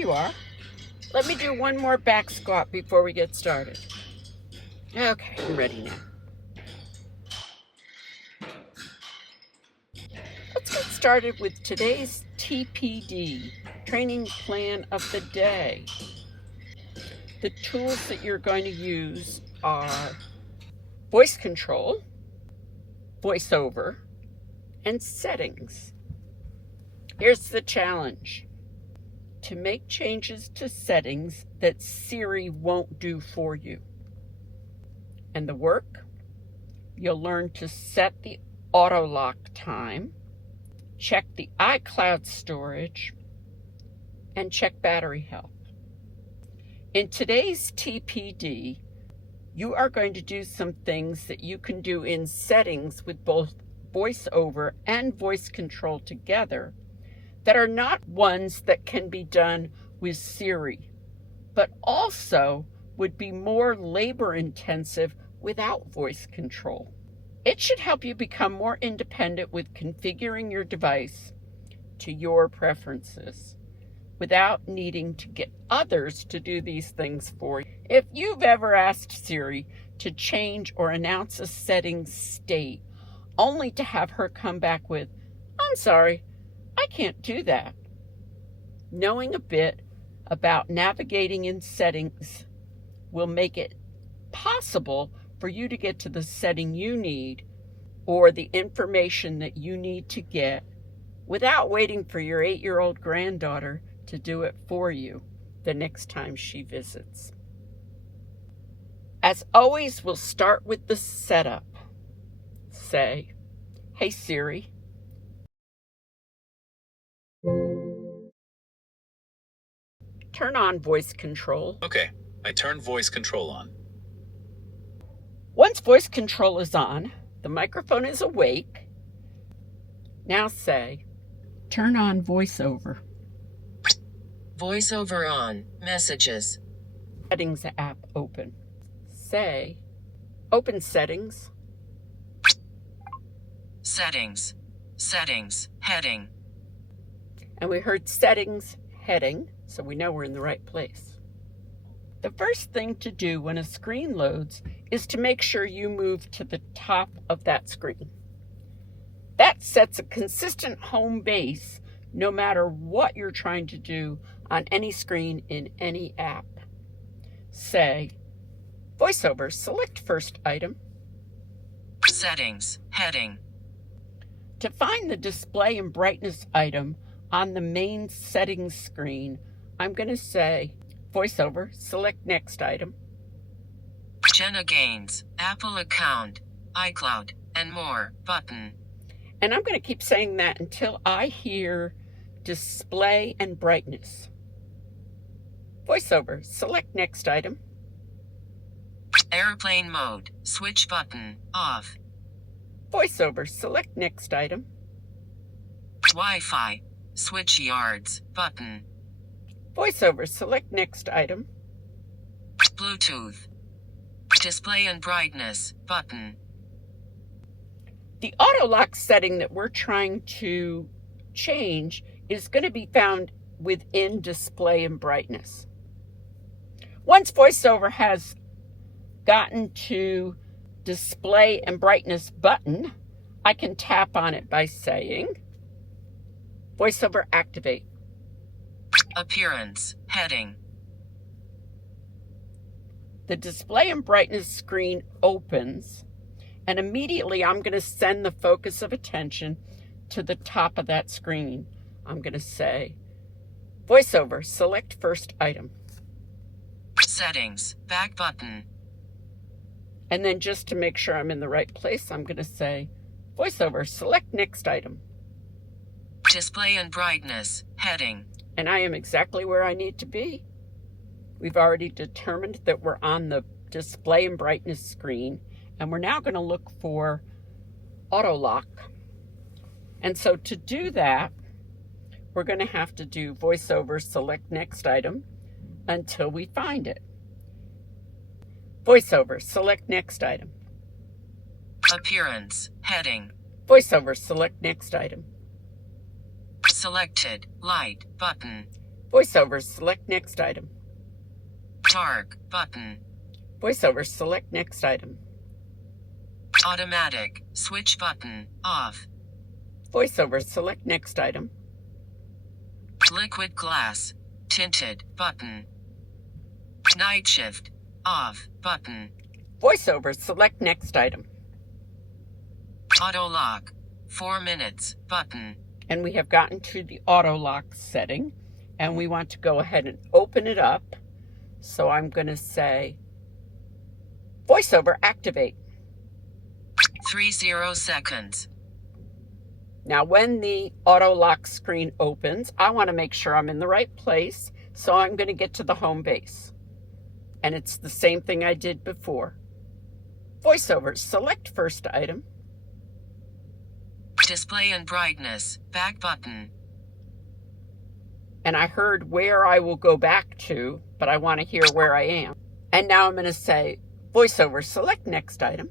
you are. Let me do one more back squat before we get started. Okay, I'm ready now. Let's get started with today's TPD, training plan of the day. The tools that you're going to use are voice control, VoiceOver, and settings. Here's the challenge. To make changes to settings that Siri won't do for you. And the work, you'll learn to set the auto lock time, check the iCloud storage, and check battery health. In today's TPD, you are going to do some things that you can do in settings with both VoiceOver and voice control together that are not ones that can be done with Siri, but also would be more labor intensive without voice control. It should help you become more independent with configuring your device to your preferences without needing to get others to do these things for you. If you've ever asked Siri to change or announce a settings state only to have her come back with, "I'm sorry, I can't do that," knowing a bit about navigating in settings will make it possible for you to get to the setting you need or the information that you need to get without waiting for your 8-year-old granddaughter to do it for you the next time she visits. As always, we'll start with the setup. Say, "Hey Siri, turn on voice control." Okay, I turned voice control on. Once voice control is on, the microphone is awake. Now say, "Turn on VoiceOver." VoiceOver on. Messages. Settings app open. Say, "Open settings." Settings. Settings. Heading. And we heard settings, heading, so we know we're in the right place. The first thing to do when a screen loads is to make sure you move to the top of that screen. That sets a consistent home base no matter what you're trying to do on any screen in any app. Say, VoiceOver, select first item. Settings. Heading. To find the display and brightness item on the main settings screen, I'm going to say, VoiceOver, select next item. Jenna Gaines, Apple account, iCloud, and more button. And I'm going to keep saying that until I hear display and brightness. VoiceOver, select next item. Airplane mode, switch button, off. VoiceOver, select next item. Wi-Fi, switch yards, button. VoiceOver, select next item. Bluetooth. Display and brightness, button. The auto lock setting that we're trying to change is going to be found within display and brightness. Once VoiceOver has gotten to display and brightness button, I can tap on it by saying, VoiceOver activate. Appearance, heading. The display and brightness screen opens, and immediately I'm going to send the focus of attention to the top of that screen. I'm going to say, VoiceOver, select first item. Settings, back button. And then just to make sure I'm in the right place, I'm going to say, VoiceOver, select next item. Display and brightness, heading. And I am exactly where I need to be. We've already determined that we're on the display and brightness screen, and we're now going to look for auto lock. And so to do that, we're going to have to do VoiceOver, select next item until we find it. VoiceOver, select next item. Appearance, heading. VoiceOver, select next item. Selected, light, button. VoiceOver, select next item. Dark button. VoiceOver, select next item. Automatic switch button off. VoiceOver, select next item. Liquid glass tinted button. Night shift off button. VoiceOver, select next item. Auto lock 4 minutes button. And we have gotten to the auto lock setting, and we want to go ahead and open it up. So I'm going to say VoiceOver activate. 30 seconds. Now when the auto lock screen opens, I want to make sure I'm in the right place, so I'm going to get to the home base. And it's the same thing I did before. VoiceOver, select first item. Display and brightness back button. And I heard where I will go back to, but I want to hear where I am. And now I'm going to say VoiceOver, select next item.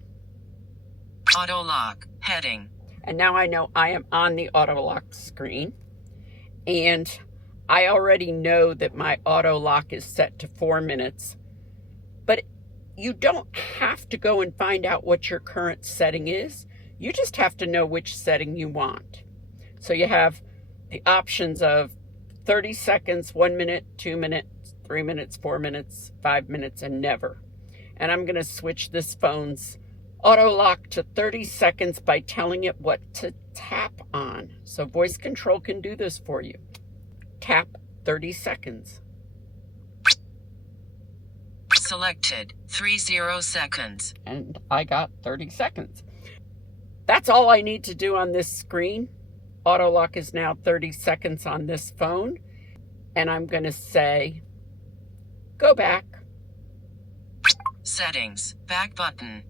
Auto lock heading. And now I know I am on the auto lock screen. And I already know that my auto lock is set to 4 minutes. But you don't have to go and find out what your current setting is. You just have to know which setting you want. So you have the options of 30 seconds, 1 minute, 2 minutes, 3 minutes, 4 minutes, 5 minutes, and never. And I'm going to switch this phone's auto lock to 30 seconds by telling it what to tap on. So voice control can do this for you. Tap 30 seconds. Selected 30 seconds. And I got 30 seconds. That's all I need to do on this screen. Auto lock is now 30 seconds on this phone. And I'm going to say, go back. Settings back button.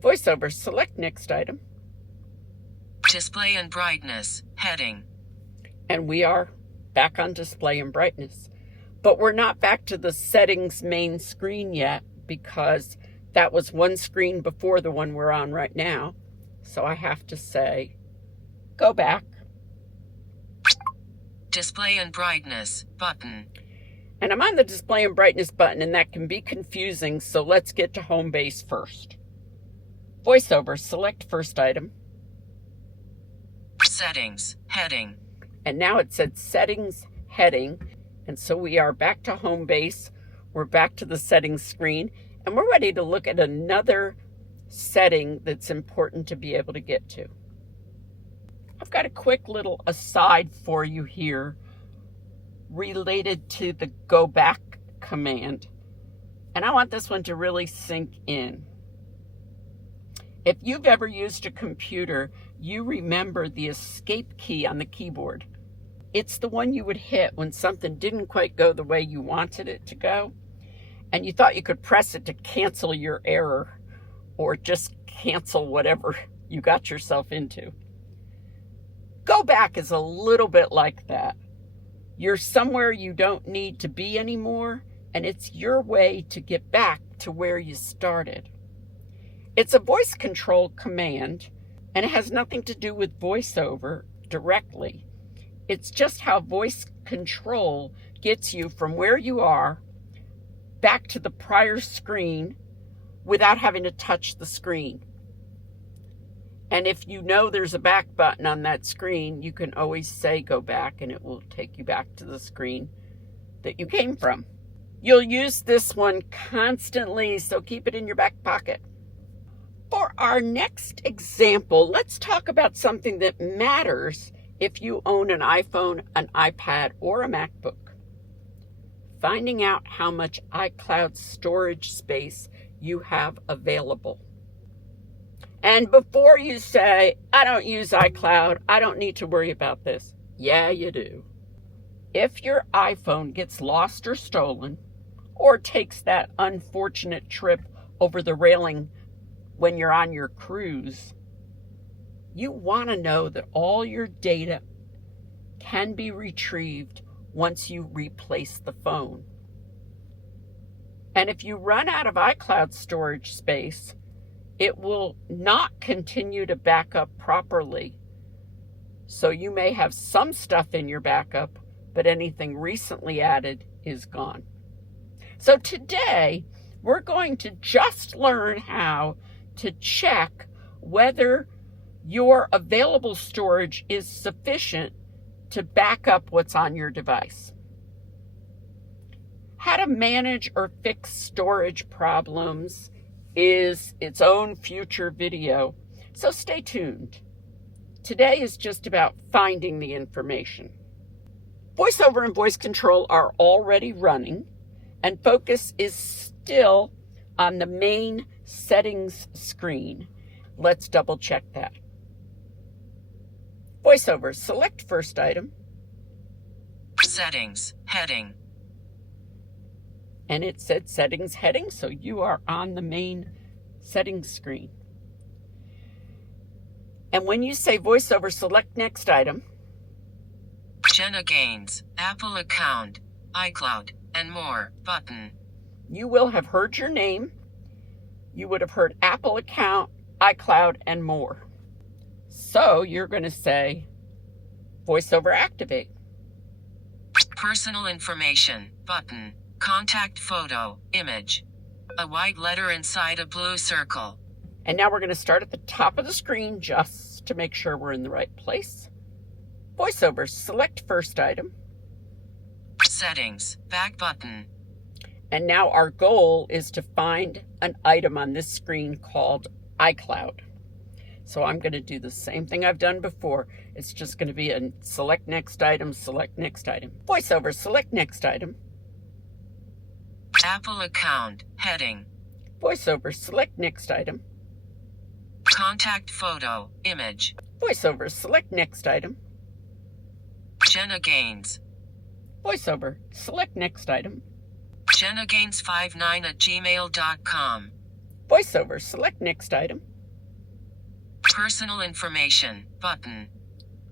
VoiceOver, select next item. Display and brightness heading. And we are back on display and brightness. But we're not back to the settings main screen yet, because that was one screen before the one we're on right now. So I have to say, go back. Display and brightness button. And I'm on the display and brightness button, and that can be confusing, so let's get to home base first. VoiceOver, select first item. Settings heading. And now it said settings heading, and so we are back to home base. We're back to the settings screen, and we're ready to look at another setting that's important to be able to get to. I've got a quick little aside for you here related to the go back command, and I want this one to really sink in. If you've ever used a computer, you remember the escape key on the keyboard. It's the one you would hit when something didn't quite go the way you wanted it to go, and you thought you could press it to cancel your error or just cancel whatever you got yourself into. Go back is a little bit like that. You're somewhere you don't need to be anymore, and it's your way to get back to where you started. It's a voice control command, and it has nothing to do with VoiceOver directly. It's just how voice control gets you from where you are back to the prior screen without having to touch the screen. And if you know there's a back button on that screen, you can always say go back, and it will take you back to the screen that you came from. You'll use this one constantly, so keep it in your back pocket. For our next example, let's talk about something that matters if you own an iPhone, an iPad, or a MacBook. Finding out how much iCloud storage space you have available. And before you say, I don't use iCloud, I don't need to worry about this. Yeah, you do. If your iPhone gets lost or stolen, or takes that unfortunate trip over the railing when you're on your cruise, you want to know that all your data can be retrieved once you replace the phone. And if you run out of iCloud storage space, it will not continue to back up properly. So you may have some stuff in your backup, but anything recently added is gone. So today, we're going to just learn how to check whether your available storage is sufficient to back up what's on your device. How to manage or fix storage problems is its own future video, so stay tuned. Today is just about finding the information. VoiceOver and Voice Control are already running, and focus is still on the main settings screen. Let's double check that. VoiceOver, select first item. Settings, heading. And it said settings heading, so you are on the main settings screen. And when you say VoiceOver, select next item. Jenna Gaines, Apple account, iCloud, and more button. You will have heard your name. You would have heard Apple account, iCloud, and more. So you're going to say VoiceOver activate. Personal information button. Contact photo, image. A white letter inside a blue circle. And now we're going to start at the top of the screen just to make sure we're in the right place. VoiceOver, select first item. Settings, back button. And now our goal is to find an item on this screen called iCloud. So I'm going to do the same thing I've done before. It's just going to be a select next item, select next item. VoiceOver, select next item. Apple account, heading. VoiceOver, select next item. Contact photo, image. VoiceOver, select next item. Jenna Gaines. VoiceOver, select next item. JennaGaines59@gmail.com. VoiceOver, select next item. Personal information button.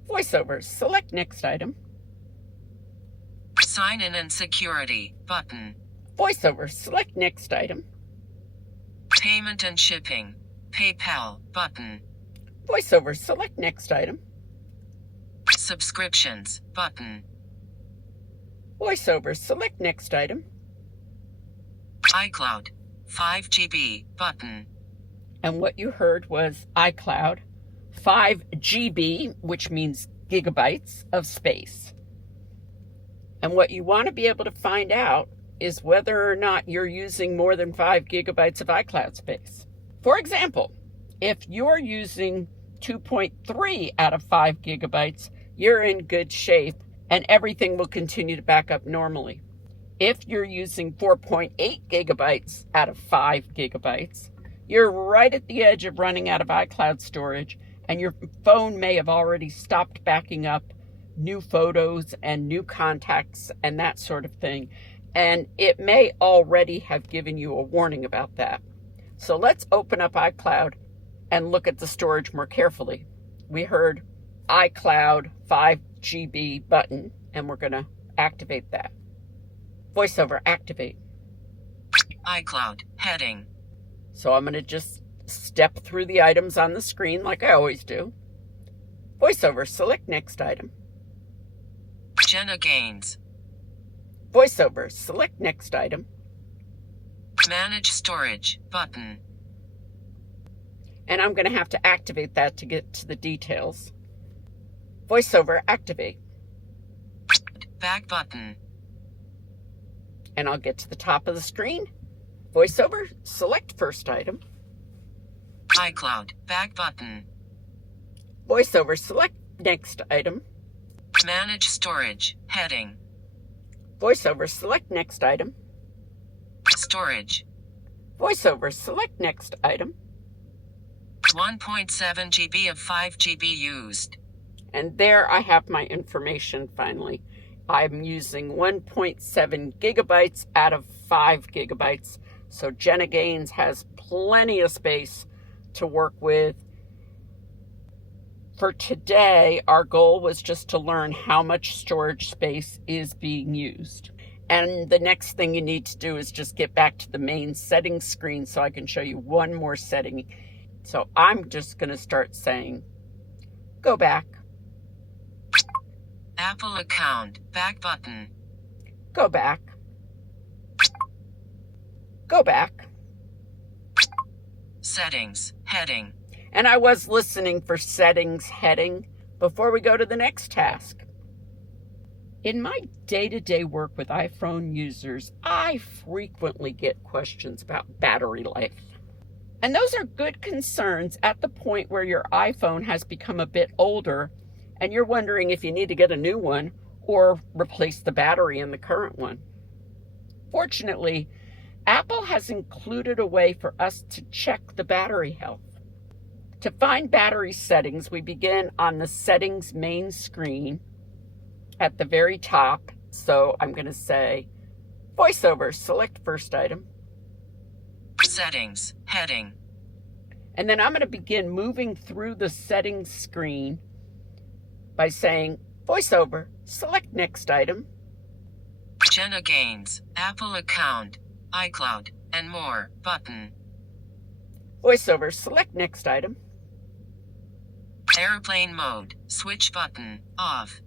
VoiceOver, select next item. Sign in and security button. VoiceOver, select next item. Payment and shipping, PayPal button. VoiceOver, select next item. Subscriptions button. VoiceOver, select next item. iCloud 5 GB button. And what you heard was iCloud 5 GB, which means gigabytes of space. And what you want to be able to find out is whether or not you're using more than 5 gigabytes of iCloud space. For example, if you're using 2.3 out of 5 gigabytes, you're in good shape and everything will continue to back up normally. If you're using 4.8 gigabytes out of 5 gigabytes, you're right at the edge of running out of iCloud storage, and your phone may have already stopped backing up new photos and new contacts and that sort of thing. And it may already have given you a warning about that. So let's open up iCloud and look at the storage more carefully. We heard iCloud 5 GB button, and we're going to activate that. VoiceOver, activate. iCloud, heading. So I'm going to just step through the items on the screen like I always do. VoiceOver, select next item. Jenna Gaines. VoiceOver, select next item. Manage storage button. And I'm going to have to activate that to get to the details. VoiceOver, activate. Back button. And I'll get to the top of the screen. VoiceOver, select first item. iCloud, back button. VoiceOver, select next item. Manage storage, heading. VoiceOver, select next item. Storage. VoiceOver, select next item. 1.7 GB of 5 GB used. And there I have my information finally. I'm using 1.7 gigabytes out of 5 gigabytes. So Jenna Gaines has plenty of space to work with. For today, our goal was just to learn how much storage space is being used. And the next thing you need to do is just get back to the main settings screen so I can show you one more setting. So I'm just going to start saying, go back. Apple account, back button. Go back. Go back. Settings, heading. And I was listening for settings heading before we go to the next task. In my day-to-day work with iPhone users, I frequently get questions about battery life. And those are good concerns at the point where your iPhone has become a bit older and you're wondering if you need to get a new one or replace the battery in the current one. Fortunately, Apple has included a way for us to check the battery health. To find battery settings, we begin on the settings main screen at the very top. So I'm going to say, VoiceOver, select first item. Settings, heading. And then I'm going to begin moving through the settings screen by saying, VoiceOver, select next item. Jenna Gaines, Apple account, iCloud, and more, button. VoiceOver, select next item. Airplane mode, switch button, off.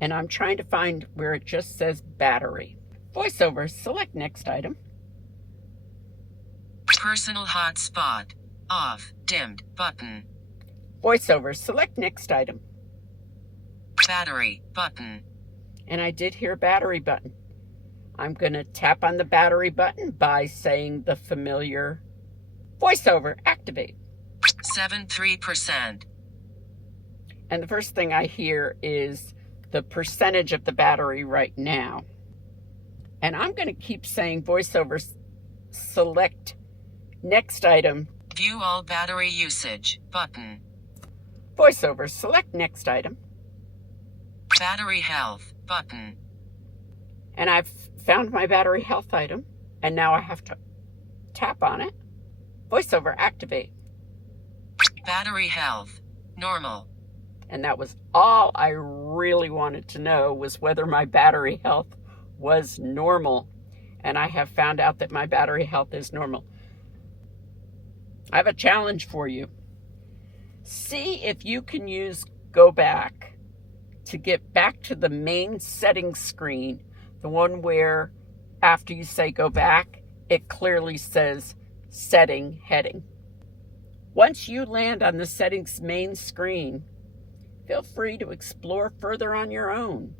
And I'm trying to find where it just says battery. VoiceOver, select next item. Personal hotspot, off, dimmed, button. VoiceOver, select next item. Battery, button. And I did hear battery button. I'm going to tap on the battery button by saying the familiar VoiceOver, activate. 73%. And the first thing I hear is the percentage of the battery right now. And I'm going to keep saying VoiceOver, select next item. View all battery usage, button. VoiceOver, select next item. Battery health, button. And I've found my battery health item, and now I have to tap on it. VoiceOver, activate. Battery health, normal. And that was all I really wanted to know, was whether my battery health was normal. And I have found out that my battery health is normal. I have a challenge for you. See if you can use Go Back to get back to the main settings screen, the one where after you say Go Back, it clearly says Setting heading. Once you land on the settings main screen, feel free to explore further on your own.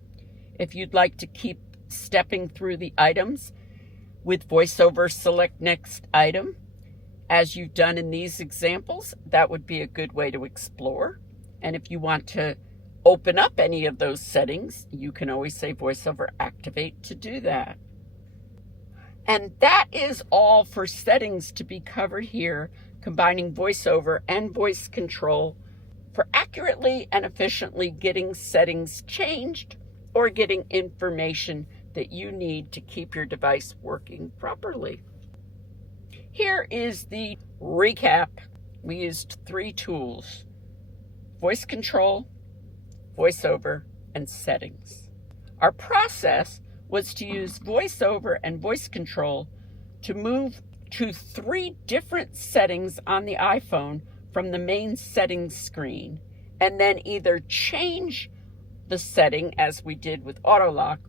If you'd like to keep stepping through the items with VoiceOver, select next item, as you've done in these examples, that would be a good way to explore. And if you want to open up any of those settings, you can always say VoiceOver, activate to do that. And that is all for settings to be covered here, combining VoiceOver and voice control for accurately and efficiently getting settings changed or getting information that you need to keep your device working properly. Here is the recap. We used 3 tools: voice control, VoiceOver, and settings. Our process was to use VoiceOver and voice control to move to 3 different settings on the iPhone from the main settings screen, and then either change the setting as we did with auto lock,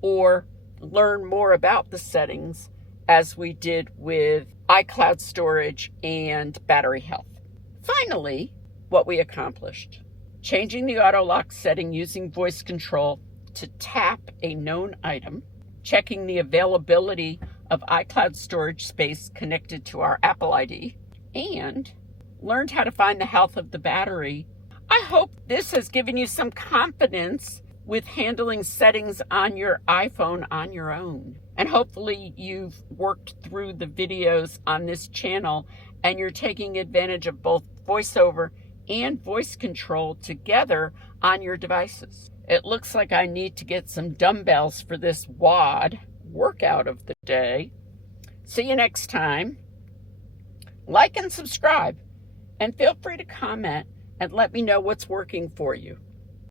or learn more about the settings as we did with iCloud storage and battery health. Finally, what we accomplished: changing the auto lock setting using voice control to tap a known item, checking the availability of iCloud storage space connected to our Apple ID, and learned how to find the health of the battery. I hope this has given you some confidence with handling settings on your iPhone on your own. And hopefully you've worked through the videos on this channel and you're taking advantage of both VoiceOver and voice control together on your devices. It looks like I need to get some dumbbells for this WOD workout of the day. See you next time. Like and subscribe, and feel free to comment and let me know what's working for you.